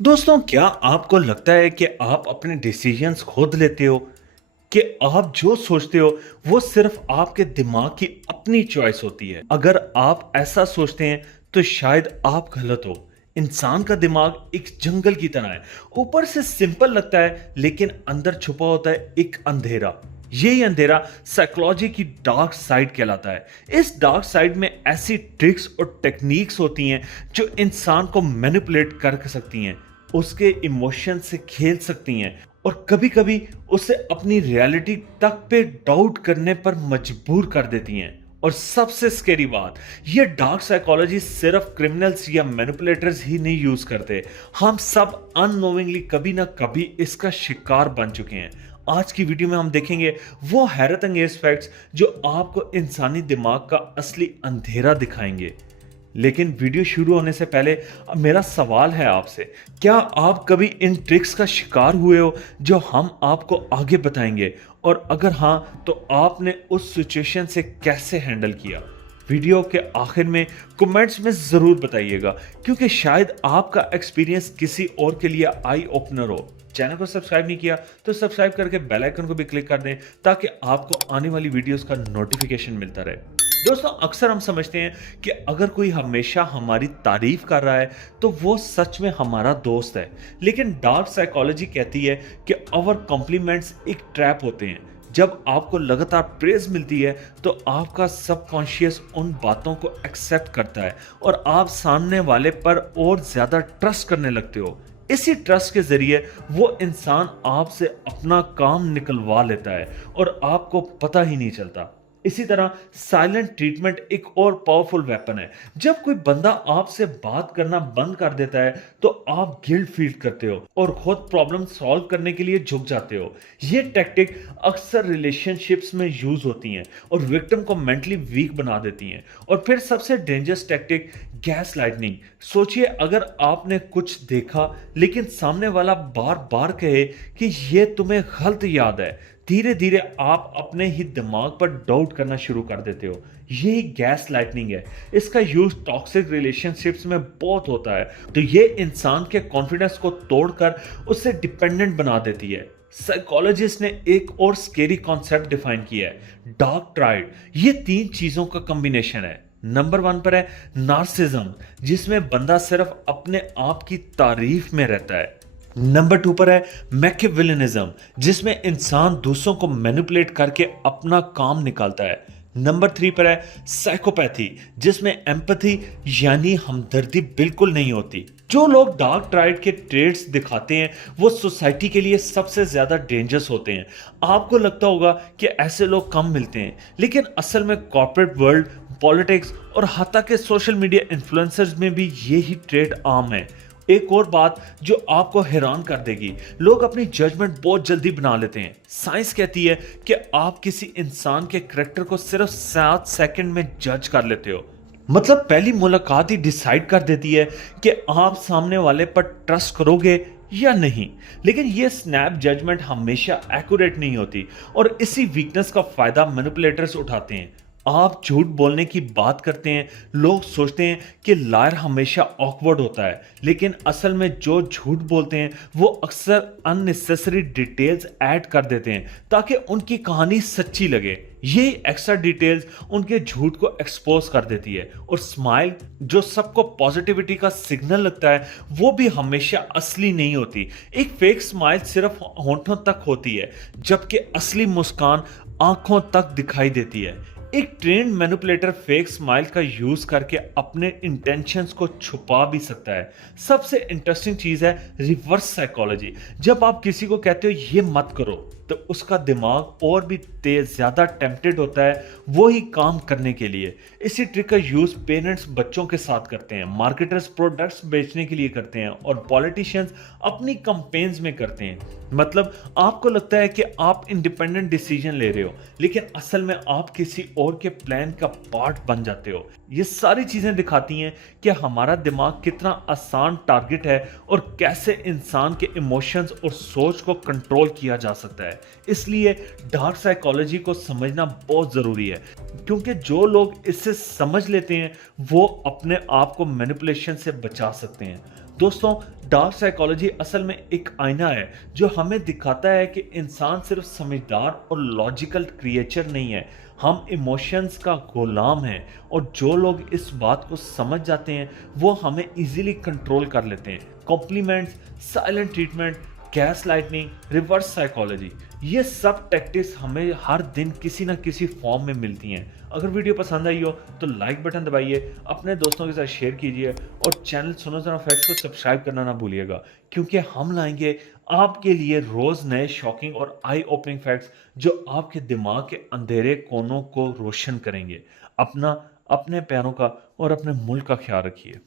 दोस्तों, क्या आपको लगता है कि आप अपने डिसीजंस खुद लेते हो? कि आप जो सोचते हो वो सिर्फ आपके दिमाग की अपनी चॉइस होती है? अगर आप ऐसा सोचते हैं तो शायद आप गलत हो। इंसान का दिमाग एक जंगल की तरह है। ऊपर से सिंपल लगता है लेकिन अंदर छुपा होता है एक अंधेरा। यही अंधेरा साइकोलॉजी की डार्क साइड कहलाता है। इस डार्क साइड में ऐसी ट्रिक्स और टेक्निक्स होती हैं जो इंसान को मैनिपुलेट कर सकती हैं, उसके इमोशन से खेल सकती हैं और कभी-कभी उसे अपनी रियलिटी तक पे डाउट करने पर मजबूर कर देती हैं। और सबसे स्कैरी बात, ये डार्क साइकोलॉजी सिर्फ क्रिमिनल्स या मैनिपुलेटर्स ही नहीं यूज करते। हम सब अननोइंगली कभी ना कभी इसका शिकार बन चुके हैं। आज की वीडियो में हम देखेंगे वो हैरत अंगेज फैक्ट्स जो आपको इंसानी दिमाग का असली अंधेरा दिखाएंगे। लेकिन वीडियो शुरू होने से पहले अब मेरा सवाल है आपसे, क्या आप कभी इन ट्रिक्स का शिकार हुए हो जो हम आपको आगे बताएंगे? और अगर हाँ, तो आपने उस सिचुएशन से कैसे हैंडल किया? वीडियो के आखिर में कमेंट्स में ज़रूर बताइएगा, क्योंकि शायद आपका एक्सपीरियंस किसी और के लिए आई ओपनर हो। चैनल को सब्सक्राइब नहीं किया तो सब्सक्राइब करके बेल आइकन को भी क्लिक कर दें ताकि आपको आने वाली वीडियोस का नोटिफिकेशन मिलता रहे। दोस्तों, अक्सर हम समझते हैं कि अगर कोई हमेशा हमारी तारीफ कर रहा है तो वो सच में हमारा दोस्त है। लेकिन डार्क साइकोलॉजी कहती है कि अवर कॉम्प्लीमेंट्स एक ट्रैप होते हैं। जब आपको लगातार प्रेज मिलती है तो आपका सबकॉन्शियस उन बातों को एक्सेप्ट करता है और आप सामने वाले पर और ज्यादा ट्रस्ट करने लगते हो। इसी ट्रस्ट के जरिए वो इंसान आपसे अपना काम निकलवा लेता है और आपको पता ही नहीं चलता। इसी तरह साइलेंट ट्रीटमेंट एक और पावरफुल वेपन है। जब कोई बंदा आपसे बात करना बंद कर देता है तो आप गिल्ट फील करते हो और खुद प्रॉब्लम सॉल्व करने के लिए झुक जाते हो। ये टैक्टिक अक्सर रिलेशनशिप्स में यूज होती हैं और विक्टिम को मेंटली वीक बना देती हैं। और फिर सबसे डेंजरस टैक्टिक, गैस लाइटनिंग। सोचिए, अगर आपने कुछ देखा लेकिन सामने वाला बार बार कहे कि ये तुम्हें गलत याद है, धीरे धीरे आप अपने ही दिमाग पर डाउट करना शुरू कर देते हो। यही गैस लाइटनिंग है। इसका यूज टॉक्सिक रिलेशनशिप्स में बहुत होता है। तो ये इंसान के कॉन्फिडेंस को तोड़कर उसे डिपेंडेंट बना देती है। साइकोलॉजिस्ट ने एक और स्केरी कॉन्सेप्ट डिफाइन किया है, डार्क ट्राइड। ये तीन चीजों का कॉम्बिनेशन है। नंबर वन पर है नार्सिज्म, जिसमें बंदा सिर्फ अपने आप की तारीफ में रहता है। नंबर टू पर है मैकियावेलिनिज्म, जिसमें इंसान दूसरों को मैनिपुलेट करके अपना काम निकालता है। नंबर थ्री पर है साइकोपैथी, जिसमें एम्पैथी यानी हमदर्दी बिल्कुल नहीं होती। जो लोग डार्क ट्राइड के ट्रेड्स दिखाते हैं वो सोसाइटी के लिए सबसे ज्यादा डेंजरस होते हैं। आपको लगता होगा कि ऐसे लोग कम मिलते हैं, लेकिन असल में कॉर्पोरेट वर्ल्ड, पॉलिटिक्स और हत्ता के सोशल मीडिया इन्फ्लुएंसर्स में भी यही ट्रेड आम है। एक और बात जो आपको हैरान कर देगी, लोग अपनी जजमेंट बहुत जल्दी बना लेते हैं। साइंस कहती है कि आप किसी इंसान के करैक्टर को सिर्फ 7 सेकंड में जज कर लेते हो। मतलब पहली मुलाकात ही डिसाइड कर देती है कि आप सामने वाले पर ट्रस्ट करोगे या नहीं। लेकिन ये स्नैप जजमेंट हमेशा एक्यूरेट नहीं होती और इसी वीकनेस का फायदा मैनिपुलेटर्स उठाते हैं। आप झूठ बोलने की बात करते हैं, लोग सोचते हैं कि लायर हमेशा ऑकवर्ड होता है, लेकिन असल में जो झूठ बोलते हैं वो अक्सर अननेसेसरी डिटेल्स ऐड कर देते हैं ताकि उनकी कहानी सच्ची लगे। ये एक्स्ट्रा डिटेल्स उनके झूठ को एक्सपोज कर देती है। और स्माइल, जो सबको पॉजिटिविटी का सिग्नल लगता है, वो भी हमेशा असली नहीं होती। एक फेक स्माइल सिर्फ होंठों तक होती है, जबकि असली मुस्कान आंखों तक दिखाई देती है। एक ट्रेंड मैनिपुलेटर फेक स्माइल का यूज करके अपने इंटेंशंस को छुपा भी सकता है। सबसे इंटरेस्टिंग चीज है रिवर्स साइकोलॉजी। जब आप किसी को कहते हो ये मत करो, तो उसका दिमाग और भी तेज ज्यादा टेम्प्टेड होता है वो ही काम करने के लिए। इसी ट्रिक का यूज पेरेंट्स बच्चों के साथ करते हैं, मार्केटर्स प्रोडक्ट्स बेचने के लिए करते हैं और पॉलिटिशियंस अपनी कंपेन्स में करते हैं। मतलब आपको लगता है कि आप इंडिपेंडेंट डिसीजन ले रहे हो, लेकिन असल में आप किसी और के प्लान का पार्ट बन जाते हो। ये सारी चीजें दिखाती हैं कि हमारा दिमाग कितना आसान टारगेट है और कैसे इंसान के इमोशंस और सोच को कंट्रोल किया जा सकता है। इसलिए डार्क साइकोलॉजी को समझना बहुत जरूरी है, क्योंकि जो लोग इसे समझ लेते हैं वो अपने आप को मैनिपुलेशन से बचा सकते हैं। दोस्तों, डार्क साइकोलॉजी असल में एक आईना है जो हमें दिखाता है कि इंसान सिर्फ समझदार और लॉजिकल क्रिएचर नहीं है, हम इमोशंस का गुलाम हैं। और जो लोग इस बात को समझ जाते हैं वो हमें इजीली कंट्रोल कर लेते हैं। Compliments, silent treatment, gas lightning, reverse psychology, ये सब टैक्टिक्स हमें हर दिन किसी ना किसी फॉर्म में मिलती हैं। अगर वीडियो पसंद आई हो तो लाइक बटन दबाइए, अपने दोस्तों के साथ शेयर कीजिए और चैनल सुनो जरा फैक्ट्स को सब्सक्राइब करना ना भूलिएगा, क्योंकि हम लाएंगे आपके लिए रोज नए शॉकिंग और आई ओपनिंग फैक्ट्स जो आपके दिमाग के अंधेरे कोनों को रोशन करेंगे। अपना, अपने प्यारों का और अपने मुल्क का ख्याल रखिए।